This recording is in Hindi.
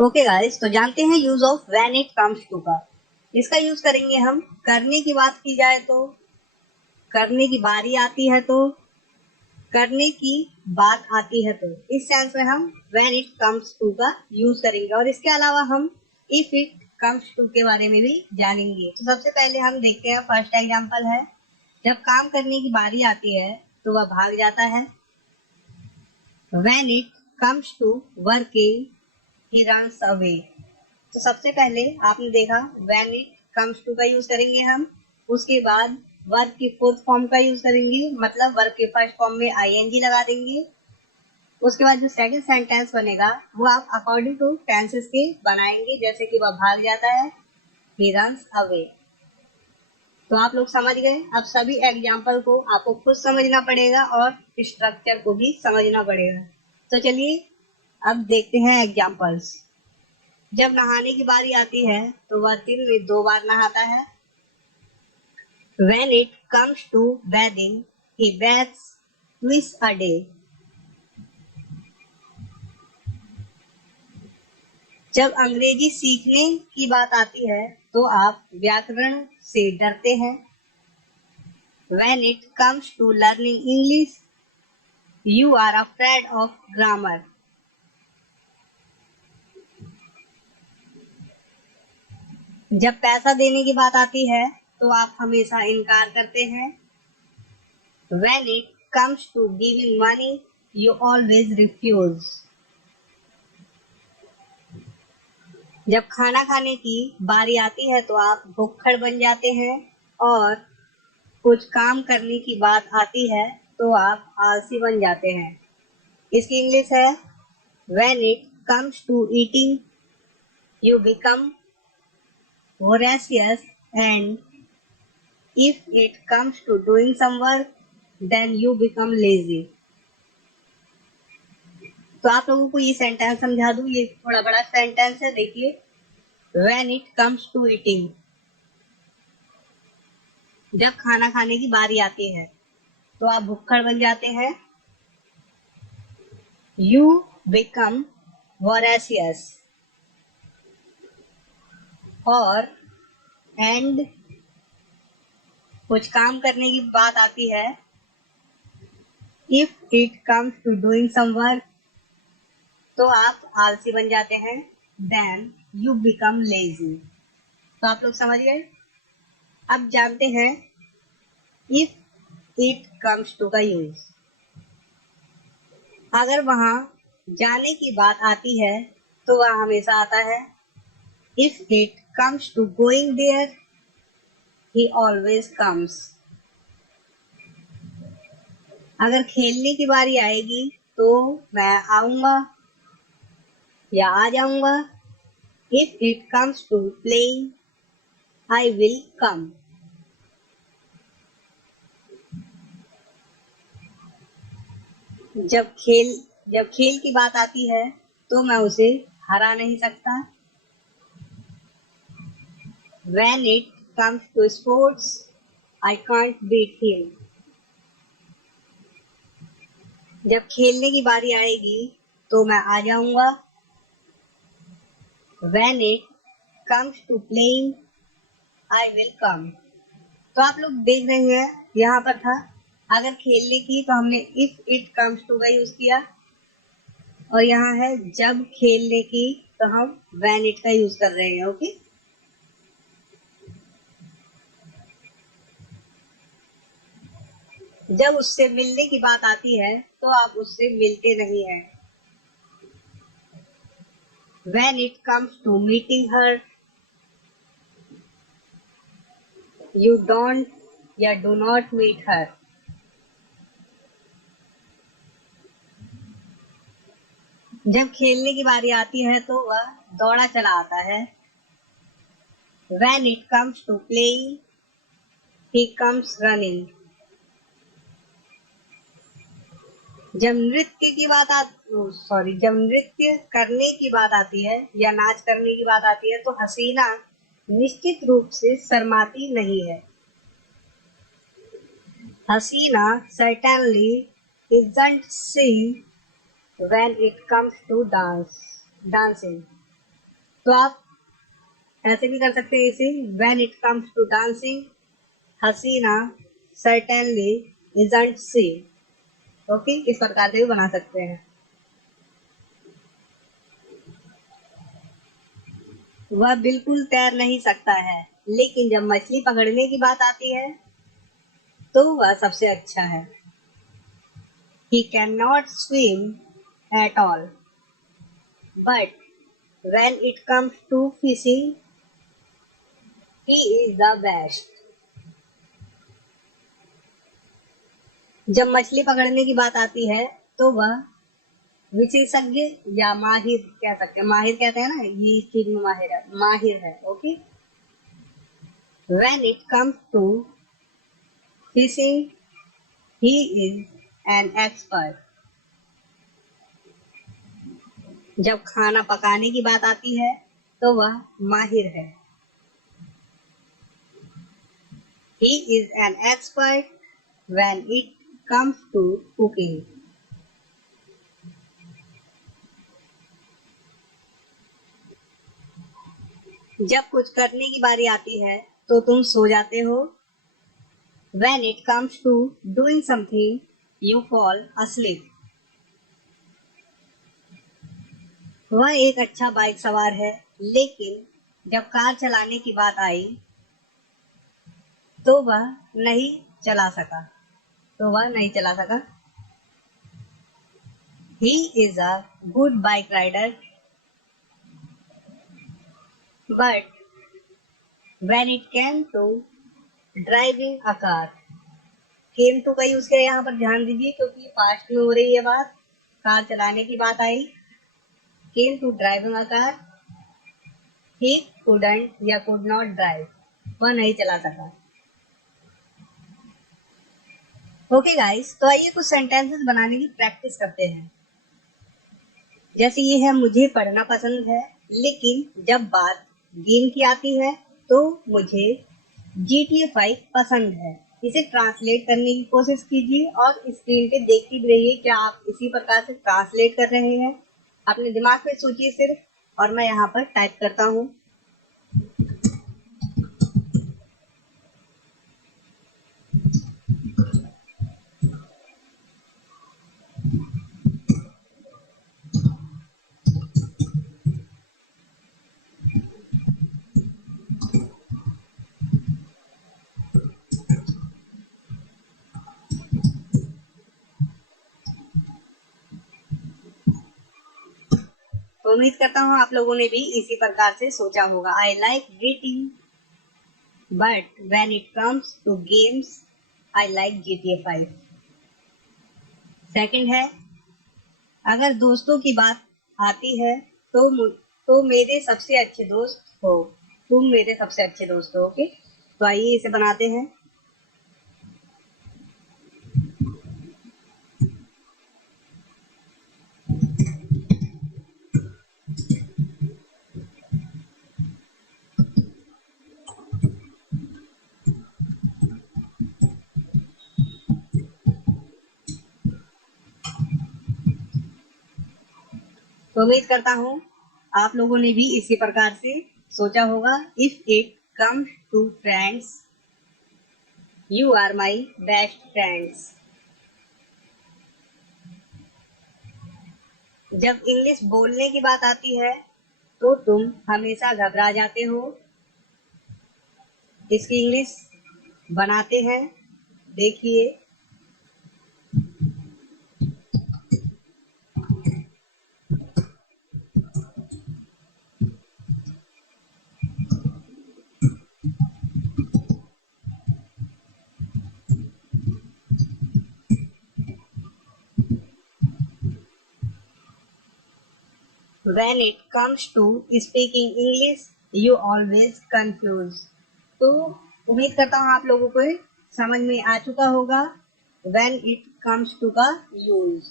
ओके गाइस, तो जानते हैं use of when it comes to का। इसका यूज करेंगे हम करने की बात की जाए तो, करने की बारी आती है तो, करने की बात आती है तो, इस सेंस में हम व्हेन इट कम्स टू का यूज करेंगे। और इसके अलावा हम इफ इट कम्स टू के बारे में भी जानेंगे। तो सबसे पहले हम देखते हैं, फर्स्ट एग्जांपल है, जब काम करने की बारी आती है तो वह भाग जाता है। When it comes to working he runs away। तो सबसे पहले आपने देखा when it comes to का यूज करेंगे हम, उसके बाद वर्ब की फोर्थ फॉर्म का यूज करेंगे, मतलब वर्ब के फर्स्ट फॉर्म में ing लगा देंगे। उसके बाद जो सेकंड सेंटेंस बनेगा वो आप अकॉर्डिंग टू टेंसेस के बनाएंगे, जैसे कि वह भाग जाता है, he runs away। तो आप लोग समझ गए। अब सभी एग्जाम्पल को आपको खुद समझना पड़ेगा और स्ट्रक्चर को भी समझना पड़ेगा। तो चलिए अब देखते हैं एग्जाम्पल्स। जब नहाने की बारी आती है तो वह दिन में 2 बार नहाता है। When it comes to bathing, he bathes twice a day। जब अंग्रेजी सीखने की बात आती है तो आप व्याकरण से डरते हैं। When it comes to learning English, you are afraid of grammar। जब पैसा देने की बात आती है तो आप हमेशा इनकार करते हैं। When it comes to giving money, you always refuse। जब खाना खाने की बारी आती है तो आप भुक्खड़ बन जाते हैं। और कुछ काम करने की बात आती है तो आप आलसी बन जाते हैं। इसकी इंग्लिश है, When it comes to eating, you become voracious, and if it comes to doing some work, then you become lazy। तो आप लोगों को ये सेंटेंस समझा दूं, ये थोड़ा बड़ा सेंटेंस है, देखिए। When it comes to eating, जब खाना खाने की बारी आती है तो आप भुक्खड़ बन जाते हैं। You become voracious। और and कुछ काम करने की बात आती है, if it comes to doing some work, तो आप आलसी बन जाते हैं। Then you become lazy। तो आप लोग समझ गए। अब जानते हैं if it comes to का यूज। अगर वहां जाने की बात आती है तो वह हमेशा आता है। If it comes to going there, he always comes। अगर खेलने की बारी आएगी तो मैं आऊंगा या आ जाऊंगा। If it comes to playing, I will come। जब खेल की बात आती है तो मैं उसे हरा नहीं सकता। When it comes to sports, I can't beat him। जब खेलने की बारी आएगी तो मैं आ जाऊंगा। When it comes to playing, I will come। तो आप लोग देख रहे हैं, यहाँ पर था अगर खेलने की तो हमने if it comes to का यूज किया, और यहाँ है जब खेलने की तो हम when it का यूज कर रहे हैं। ओके, जब उससे मिलने की बात आती है तो आप उससे मिलते नहीं हैं। When it comes to meeting her, you don't या do not meet her। जब खेलने की बारी आती है तो वह दौड़ा चला आता है। When it comes to playing, he comes running। जब नृत्य की बात जब नृत्य करने की बात आती है या नाच करने की बात आती है तो हसीना निश्चित रूप से शर्माती नहीं है। हसीना certainly isn't shy when it comes to dancing। तो आप ऐसे भी कर सकते हैं इसे, when it comes to dancing, Hasina certainly isn't she। Okay, इस प्रकार से भी बना सकते हैं। वह बिल्कुल तैर नहीं सकता है, लेकिन जब मछली पकड़ने की बात आती है तो वह सबसे अच्छा है। He cannot swim at all, but when it comes to fishing, he is the best। जब मछली पकड़ने की बात आती है तो वह विशेषज्ञ या माहिर कह सकते हैं, माहिर कहते हैं ना, ये इस चीज में माहिर है। Okay, when it comes to fishing, he is an expert। जब खाना पकाने की बात आती है तो वह माहिर है। He is an expert when it comes to cooking। जब कुछ करने की बारी आती है तो तुम सो जाते हो। When it comes to doing something, you fall asleep। वह एक अच्छा बाइक सवार है, लेकिन जब कार चलाने की बात आई तो वह नहीं चला सका। He is a good bike rider, but when it came to driving a car, came to का यूज किया, यहाँ पर ध्यान दीजिए क्योंकि पास्ट में हो रही है बात। कार चलाने की बात आई, came to driving a car, he couldn't या कुड नॉट ड्राइव, वह नहीं चला सका। ओके गाइस, तो आइए कुछ सेंटेंसेस बनाने की प्रैक्टिस करते हैं। जैसे ये है, मुझे पढ़ना पसंद है, लेकिन जब बात गेम की आती है तो मुझे GTA 5 पसंद है। इसे ट्रांसलेट करने की कोशिश कीजिए और स्क्रीन पे देखते भी रहिए क्या आप इसी प्रकार से ट्रांसलेट कर रहे हैं। अपने दिमाग में सोचिए सिर्फ, और मैं यहाँ पर टाइप करता हूँ। तो उम्मीद करता हूँ आप लोगों ने भी इसी प्रकार से सोचा होगा। I like reading, but when it comes to games I like GTA 5। Second है, अगर दोस्तों की बात आती है तो मेरे सबसे अच्छे दोस्त हो, तुम मेरे सबसे अच्छे दोस्त हो। ओके, तो आइए इसे बनाते हैं। तो उम्मीद करता हूँ आप लोगों ने भी इसी प्रकार से सोचा होगा। If it comes to friends, you are my best friends. जब इंग्लिश बोलने की बात आती है तो तुम हमेशा घबरा जाते हो। इसकी इंग्लिश बनाते हैं, देखिए। When it comes to speaking English, you always confuse। तो उम्मीद करता हूँ आप लोगों को समझ में आ चुका होगा when it comes to का यूज।